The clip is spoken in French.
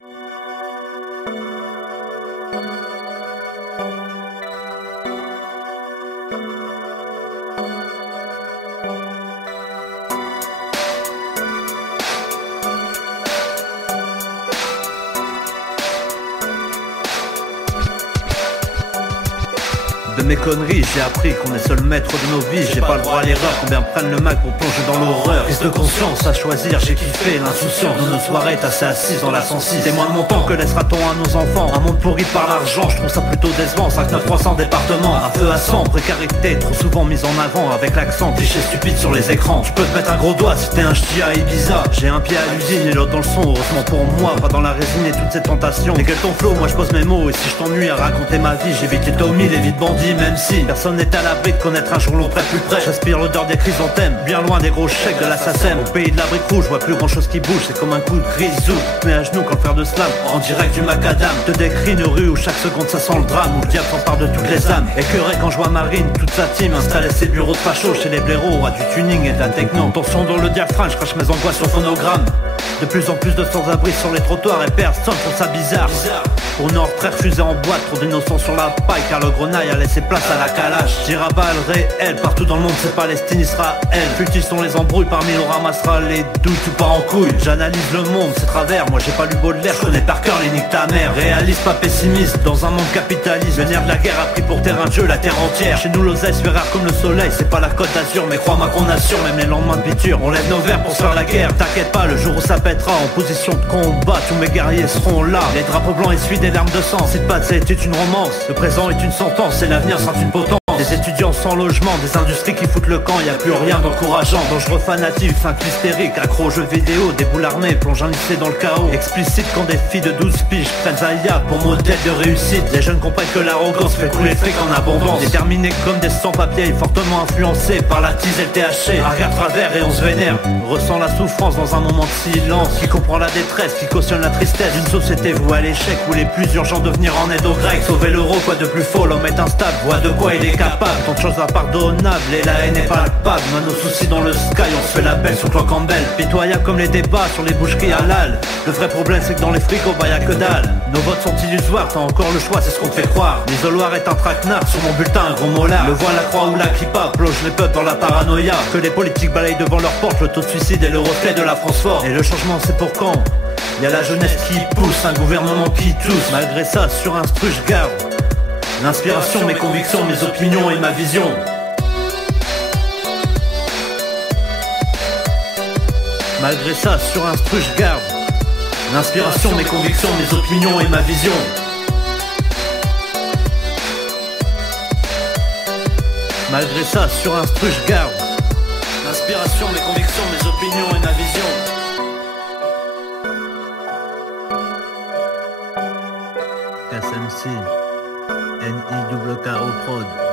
De mes conneries, j'ai appris qu'on est seul maître de nos vies. J'ai pas le droit à l'erreur, combien prennent le Mac pour plonger dans l'horreur. Prise de conscience, à choisir, j'ai kiffé l'insouciance de nos soirées tassées assises dans la 106. C'est moins de mon temps que laissera-t-on à nos enfants. Un monde pourri par l'argent, je trouve ça plutôt décevant. 5-9 départements, un feu à sang, précarité trop souvent mise en avant. Avec l'accent cliché stupide sur les écrans. Tu peux te mettre un gros doigt si t'es un ch'ti à Ibiza. J'ai un pied à l'usine et l'autre dans le son. Heureusement pour moi, pas dans la résine et toutes ces tentations. Mais quel ton flow, moi je pose mes mots. Et si je t'ennuie à raconter ma vie, j'évite les Tommy, les vides bandits. Même si personne n'est à l'abri de connaître un jour l'autre plus près. J'aspire l'odeur des chrysanthèmes, bien loin des gros chèques de la SACEM. Au pays de la brique rouge, je vois plus grand chose qui bouge. C'est comme un coup de grisou, mais à genoux quand faire de slam. En direct du macadam, te décris une rue où chaque seconde ça sent le drame. Où le diable s'empare de toutes les âmes. Écœuré quand je vois Marine, toute sa team installer ses bureaux de facho chez les blaireaux. À du tuning et de la techno. Tension dans le diaphragme, je crache mes angoisses sur phonogramme. De plus en plus de sans-abri sur les trottoirs et personne trouve ça bizarre. Pour une rentrée refusée en boîte, trop d'innocents sur la paille. Car le grenaille a laissé place à la calache. Tire à balles réelles, partout dans le monde c'est Palestine, Israël. Futiles sont les embrouilles, parmi nous ramassera les doutes ou pas en couille. J'analyse le monde, c'est travers, moi j'ai pas lu Baudelaire, je connais par cœur les nique ta mère. Réaliste, pas pessimiste, dans un monde capitaliste. Le nerf de la guerre a pris pour terrain de jeu la terre entière. Chez nous l'oseille se fait rare comme le soleil, c'est pas la Côte d'Azur, mais crois-moi qu'on assure, même les lendemains de piture. On lève nos verres pour se faire la guerre, t'inquiète pas, le jour où ça pètera, en position de combat, tous mes guerriers seront là. Les drapeaux blancs essuient des larmes de sang, si pas c'est une romance. Le présent est une sentence, et l'avenir sera une potence. Des étudiants sans logement, des industries qui foutent le camp, y a plus rien d'encourageant. Dangereux fanatique, fin hystérique, accro aux jeux vidéo, des boules armées, plonge un lycée dans le chaos. Explicite quand des filles de 12 piges prennent Zaya pour modèle de réussite. Les jeunes comprennent que l'arrogance fait couler le fric en abondance. Déterminés comme des sans-papiers, fortement influencés par la tease et le THC. Un regard travers et on se vénère, on ressent la souffrance dans un moment de silence. Qui comprend la détresse, qui cautionne la tristesse d'une société vouée à l'échec, où les plus urgents de venir en aide aux Grecs. Sauver l'euro, quoi de plus faux, l'homme est instable, voit de quoi il est capable. Tant de choses impardonnables et la haine est palpable. Mais nos soucis dans le sky, on se fait la belle sous Clan Campbell. Pitoyable comme les débats sur les boucheries halal. Le vrai problème c'est que dans les frigos bah y'a que dalle. Nos votes sont illusoires, t'as encore le choix, c'est ce qu'on te fait croire. L'isoloir est un traquenard, sur mon bulletin un gros molar. Le voile, la croix ou la kippa plonge les peuples dans la paranoïa. Que les politiques balayent devant leur porte, le taux de suicide est le reflet de la France forte. Et le changement c'est pour quand? Y'a la jeunesse qui pousse, un gouvernement qui tousse. Malgré ça, sur instru je garde l'inspiration, mes convictions, mes opinions et ma vision. Malgré ça, sur instru je garde l'inspiration, mes convictions, mes opinions et ma vision. Malgré ça, sur instru je garde l'inspiration, mes convictions, mes opinions et ma vision. SMC NIKKO Prod.